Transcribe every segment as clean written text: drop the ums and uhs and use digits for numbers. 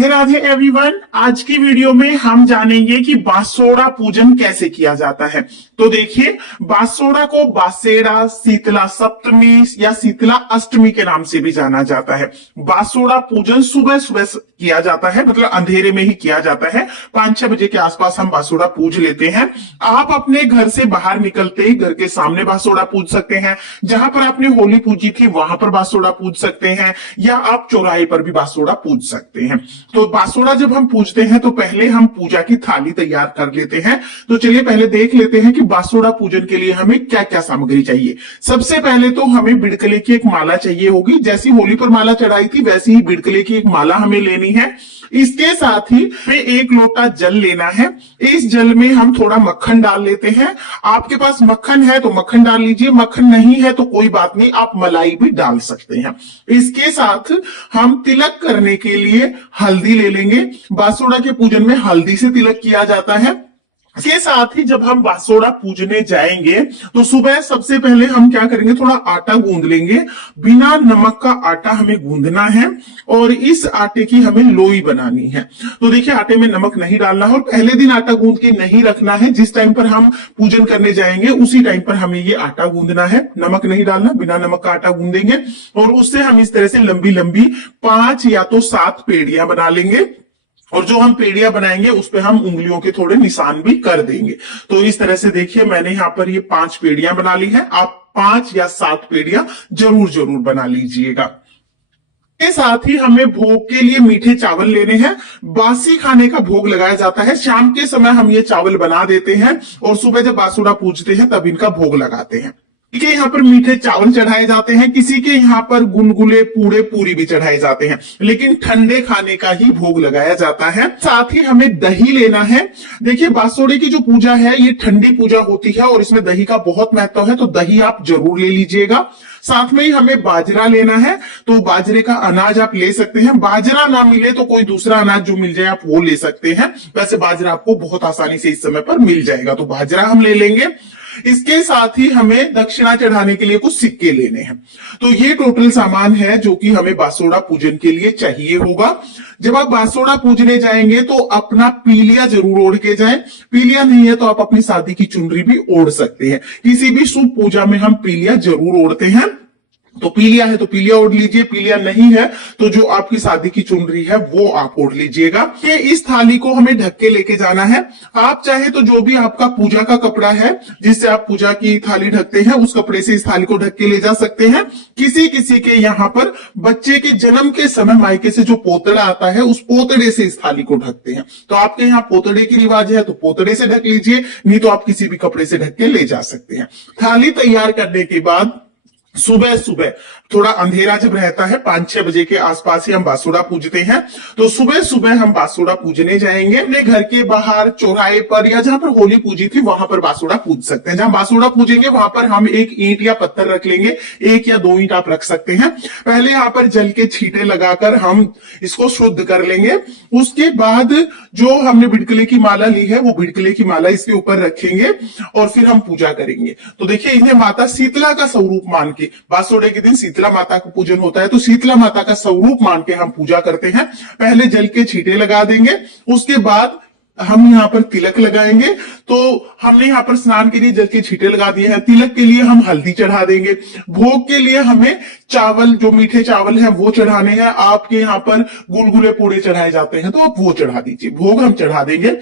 Radhe Radhe everyone. आज की video में हम जानेंगे कि बासोड़ा पूजन कैसे किया जाता है। तो देखिए, बासोड़ा को बासेड़ा, शीतला सप्तमी या शीतला अष्टमी के नाम से भी जाना जाता है। बासोड़ा पूजन सुबह सुबह किया जाता है, मतलब अंधेरे में ही किया जाता है। 5-6 बजे के आसपास हम बासोड़ा पूज लेते हैं। आप अपने घर से बाहर निकलते ही घर के सामने बासोड़ा पूज सकते हैं। जहां पर आपने होली पूजी थी वहां पर बासोड़ा पूज सकते हैं, या आप चौराहे पर भी बासोड़ा पूज सकते हैं। तो बासोड़ा जब हम पूजते हैं तो पहले हम पूजा की थाली तैयार कर लेते हैं। तो चलिए पहले देख लेते हैं कि बासोड़ा पूजन के लिए हमें क्या क्या सामग्री चाहिए। सबसे पहले तो हमें बिड़कले की एक माला चाहिए होगी। जैसी होली पर माला चढ़ाई थी वैसी ही बिड़कले की एक माला हमें लेनी है। इसके साथ ही हमें 1 लोटा जल लेना है। इस जल में हम थोड़ा मक्खन डाल लेते हैं। आपके पास मक्खन है तो मक्खन डाल लीजिए, मक्खन नहीं है तो कोई बात नहीं, आप मलाई भी डाल सकते हैं। इसके साथ हम तिलक करने के लिए हल्दी ले लेंगे। बासोड़ा के पूजन में हल्दी से तिलक किया जाता है। इसके साथ ही जब हम बासोड़ा पूजने जाएंगे तो सुबह सबसे पहले हम क्या करेंगे, थोड़ा आटा गूंद लेंगे। बिना नमक का आटा हमें गूंदना है और इस आटे की हमें लोई बनानी है। तो देखिए, आटे में नमक नहीं डालना है और पहले दिन आटा गूंद के नहीं रखना है। जिस टाइम पर हम पूजन करने जाएंगे उसी टाइम पर हमें ये आटा गूंदना है। नमक नहीं डालना, बिना नमक का आटा गूंदेंगे और उससे हम इस तरह से लंबी लंबी 5 या तो 7 पेड़ियां बना लेंगे। और जो हम पेड़ियां बनाएंगे उस पे हम उंगलियों के थोड़े निशान भी कर देंगे। तो इस तरह से देखिए, मैंने यहाँ पर ये 5 पेड़ियां बना ली है। आप 5 या 7 पेड़ियां जरूर बना लीजिएगा। के साथ ही हमें भोग के लिए मीठे चावल लेने हैं। बासी खाने का भोग लगाया जाता है। शाम के समय हम ये चावल बना देते हैं और सुबह जब बासुड़ा पूजते हैं तब इनका भोग लगाते हैं। के यहाँ पर मीठे चावल चढ़ाए जाते हैं। किसी के यहाँ पर गुनगुले, पूड़े, पूरी भी चढ़ाए जाते हैं, लेकिन ठंडे खाने का ही भोग लगाया जाता है। साथ ही हमें दही लेना है। देखिए, बासोड़े की जो पूजा है ये ठंडी पूजा होती है और इसमें दही का बहुत महत्व है, तो दही आप जरूर ले लीजिएगा। साथ में ही हमें बाजरा लेना है। तो बाजरे का अनाज आप ले सकते हैं। बाजरा ना मिले तो कोई दूसरा अनाज जो मिल जाए आप वो ले सकते हैं। वैसे बाजरा आपको बहुत आसानी से इस समय पर मिल जाएगा, तो बाजरा हम ले लेंगे। इसके साथ ही हमें दक्षिणा चढ़ाने के लिए कुछ सिक्के लेने हैं। तो ये टोटल सामान है जो कि हमें बासोड़ा पूजन के लिए चाहिए होगा। जब आप बासोड़ा पूजने जाएंगे तो अपना पीलिया जरूर ओढ़ के जाएं। पीलिया नहीं है तो आप अपनी शादी की चुनरी भी ओढ़ सकते हैं। किसी भी शुभ पूजा में हम पीलिया जरूर ओढ़ते हैं। तो पीलिया है तो पीलिया ओढ़ लीजिए, पीलिया नहीं है तो जो आपकी शादी की चुनरी है वो आप ओढ़ लीजिएगा। ये इस थाली को हमें ढक के लेके जाना है। आप चाहे तो जो भी आपका पूजा का कपड़ा है जिससे आप पूजा की थाली ढकते हैं उस कपड़े से इस थाली को ढक के ले जा सकते हैं। किसी किसी के यहाँ पर बच्चे के जन्म के समय मायके से जो पोतड़ा आता है उस पोतड़े से इस थाली को ढकते हैं। तो आपके यहाँ पोतड़े की रिवाज है तो पोतड़े से ढक लीजिए, नहीं तो आप किसी भी कपड़े से ढक के ले जा सकते हैं। थाली तैयार करने के बाद सुबह सुबह थोड़ा अंधेरा जब रहता है 5-6 बजे के आसपास ही हम बासुड़ा पूजते हैं। तो सुबह सुबह हम बासुड़ा पूजने जाएंगे। अपने घर के बाहर चौराहे पर या जहां पर होली पूजी थी वहां पर बासुड़ा पूज सकते हैं। जहां बासुड़ा पूजेंगे वहां पर हम एक ईंट या पत्थर रख लेंगे। 1 या 2 ईंट आप रख सकते हैं। पहले यहाँ पर जल के छींटे लगाकर हम इसको शुद्ध कर लेंगे। उसके बाद जो हमने बिड़कले की माला ली है वो बिड़कले की माला इसके ऊपर रखेंगे और फिर हम पूजा करेंगे। तो देखिए, इन्हें माता शीतला का स्वरूप मान के, बासोड़े के दिन शीतला माता का पूजन होता है तो शीतला माता का स्वरूप मान के हम पूजा करते हैं। पहले जल के छींटे लगा देंगे, उसके बाद हम यहाँ पर तिलक लगाएंगे। तो हमने यहाँ पर स्नान के लिए जल के छींटे लगा दिए हैं। तिलक के लिए हम हल्दी चढ़ा देंगे। भोग के लिए हमें चावल, जो मीठे चावल हैं वो चढ़ाने हैं। आपके यहाँ पर गुलगुले पूड़े चढ़ाए जाते हैं तो आप वो चढ़ा दीजिए। भोग हम चढ़ा देंगे।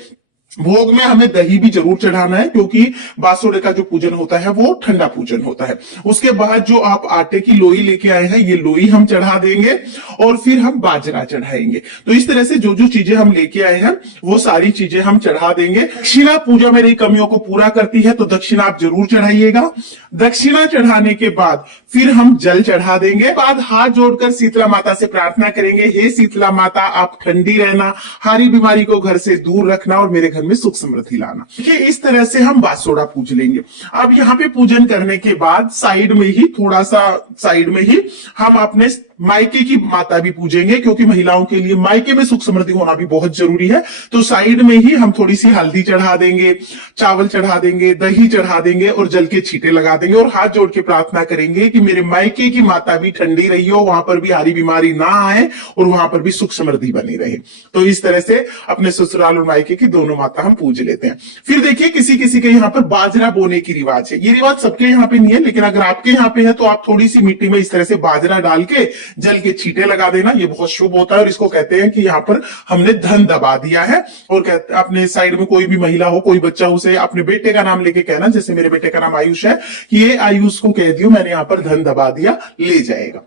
भोग में हमें दही भी जरूर चढ़ाना है क्योंकि बासुड़े का जो पूजन होता है वो ठंडा पूजन होता है। उसके बाद जो आप आटे की लोई लेके आए हैं ये लोई हम चढ़ा देंगे और फिर हम बाजरा चढ़ाएंगे। तो इस तरह से जो जो चीजें हम लेके आए हैं वो सारी चीजें हम चढ़ा देंगे। दक्षिणा पूजा में कमियों को पूरा करती है तो दक्षिणा आप जरूर चढ़ाइएगा। दक्षिणा चढ़ाने के बाद फिर हम जल चढ़ा देंगे। बाद हाथ जोड़कर शीतला माता से प्रार्थना करेंगे, हे शीतला माता आप ठंडी रहना, हारी बीमारी को घर से दूर रखना और मेरे घर में सुख समृद्धि लाना। ठीक है, इस तरह से हम बासोड़ा पूज लेंगे। अब यहाँ पे पूजन करने के बाद साइड में ही, थोड़ा सा साइड में ही हम अपने मायके की माता भी पूजेंगे, क्योंकि महिलाओं के लिए मायके में सुख समृद्धि होना भी बहुत जरूरी है। तो साइड में ही हम थोड़ी सी हल्दी चढ़ा देंगे, चावल चढ़ा देंगे, दही चढ़ा देंगे और जल के छींटे लगा देंगे और हाथ जोड़ के प्रार्थना करेंगे कि मेरे मायके की माता भी ठंडी रही हो, वहां पर भी हारी बीमारी ना आए और वहां पर भी सुख समृद्धि बनी रहे। तो इस तरह से अपने ससुराल और मायके की दोनों माता हम पूज लेते हैं। फिर देखिए किसी किसी के यहाँ पर बाजरा बोने की रिवाज है। ये रिवाज सबके यहाँ पे नहीं है, लेकिन अगर आपके यहाँ पे है तो आप थोड़ी सी मिट्टी में इस तरह से बाजरा डाल के जल के छींटे लगा देना, ये बहुत शुभ होता है और इसको कहते हैं कि यहाँ पर हमने धन दबा दिया है। और कहते अपने साइड में कोई भी महिला हो, कोई बच्चा हो, उसे अपने बेटे का नाम लेके कहना, जैसे मेरे बेटे का नाम आयुष है, कि ये आयुष को कह दियो मैंने यहाँ पर धन दबा दिया, ले जाएगा।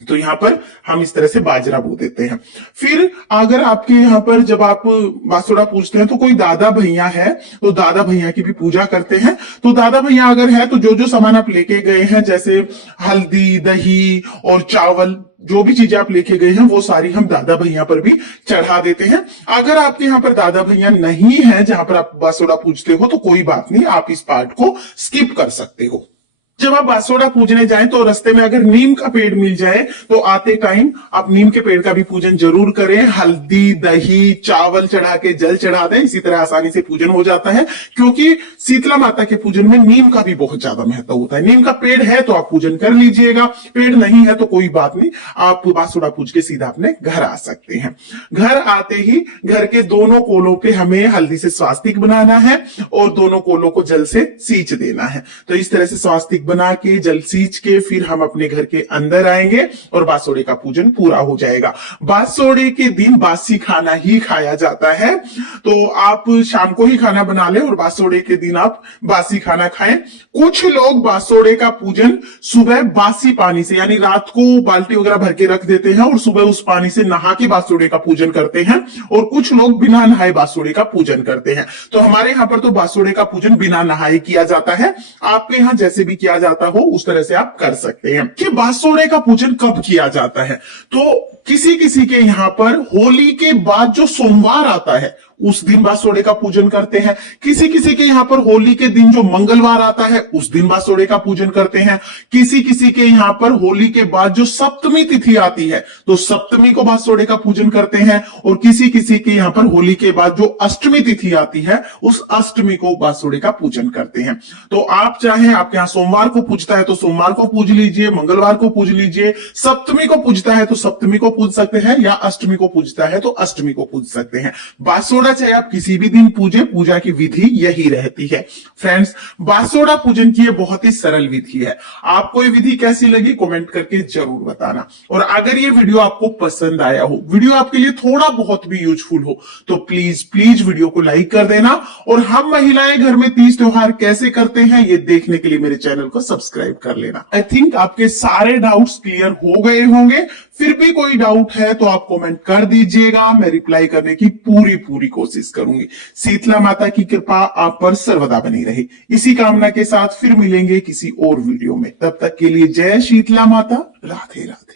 तो यहाँ पर हम इस तरह से बाजरा बो देते हैं। फिर अगर आपके यहाँ पर जब आप बासुड़ा पूजते हैं तो कोई दादा भैया है तो दादा भैया की भी पूजा करते हैं। तो दादा भैया अगर है तो जो जो सामान आप लेके गए हैं, जैसे हल्दी, दही और चावल, जो भी चीजें आप लेके गए हैं वो सारी हम दादा भैया पर भी चढ़ा देते हैं। अगर आपके यहाँ पर दादा भैया नहीं है जहां पर आप बासुड़ा पूजते हो तो कोई बात नहीं, आप इस पार्ट को स्किप कर सकते हो। जब आप बासुड़ा पूजने जाएं तो रास्ते में अगर नीम का पेड़ मिल जाए तो आते टाइम आप नीम के पेड़ का भी पूजन जरूर करें। हल्दी, दही, चावल चढ़ा के जल चढ़ा दें, इसी तरह आसानी से पूजन हो जाता है, क्योंकि शीतला माता के पूजन में नीम का भी बहुत ज्यादा महत्व होता है। नीम का पेड़ है तो आप पूजन कर लीजिएगा, पेड़ नहीं है तो कोई बात नहीं, आप बासुड़ा पूज के सीधा अपने घर आ सकते हैं। घर आते ही घर के दोनों कोलों पे हमें हल्दी से स्वास्तिक बनाना है और दोनों कोलों को जल से सींच देना है। तो इस तरह से स्वास्तिक बना के जल सींच के फिर हम अपने घर के अंदर आएंगे और बासुड़े का पूजन पूरा हो जाएगा। बासुड़े के दिन बासी खाना ही खाया जाता है, तो आप शाम को ही खाना बना लें और बासुड़े के दिन आप बासी खाना खाएं। कुछ लोग बासुड़े का पूजन सुबह बासी पानी से, यानी रात को बाल्टी वगैरह भर के रख देते हैं और सुबह उस पानी से नहा के बासुड़े का पूजन करते हैं, और कुछ लोग बिना नहाए बासुड़े का पूजन करते हैं। तो हमारे यहाँ पर तो बासुड़े का पूजन बिना नहाए किया जाता है। आपके यहाँ जैसे भी किया जाता हो उस तरह से आप कर सकते हैं। कि बासुड़े का पूजन कब किया जाता है, तो किसी किसी के यहाँ पर होली के बाद जो सोमवार आता है उस दिन बासुड़े का पूजन करते हैं। किसी किसी के यहाँ पर होली के दिन जो मंगलवार आता है उस दिन बासुड़े का पूजन करते हैं। किसी किसी के यहाँ पर होली के बाद जो सप्तमी तिथि आती है तो सप्तमी को बासुड़े का पूजन करते हैं, और किसी किसी के यहाँ पर होली के बाद जो अष्टमी तिथि आती है उस अष्टमी को बासुड़े का पूजन करते हैं। तो आप चाहे आपके यहाँ सोमवार को पूजता है तो सोमवार को पूज लीजिए, मंगलवार को पूज लीजिए, सप्तमी को पूजता है तो सप्तमी को पूज सकते हैं, या अष्टमी को पूजता है तो अष्टमी को पूज सकते हैं। बासुड़ा चाहे आप किसी भी दिन पूजे, पूजा की विधि यही रहती है। फ्रेंड्स, बासुड़ा पूजन की ये बहुत ही सरल विधि है। आपको ये विधि कैसी लगी कमेंट करके जरूर बताना, और अगर ये वीडियो आपको पसंद आया हो, वीडियो आपके लिए थोड़ा बहुत भी यूजफुल हो, तो प्लीज प्लीज वीडियो को लाइक कर देना, और हम महिलाएं घर में तीज त्योहार कैसे करते हैं ये देखने के लिए मेरे चैनल को सब्सक्राइब कर लेना। आई थिंक आपके सारे डाउट्स क्लियर हो गए होंगे। फिर भी कोई डाउट है तो आप कमेंट कर दीजिएगा, मैं रिप्लाई करने की पूरी कोशिश करूंगी। शीतला माता की कृपा आप पर सर्वदा बनी रहे, इसी कामना के साथ फिर मिलेंगे किसी और वीडियो में। तब तक के लिए जय शीतला माता, राधे राधे।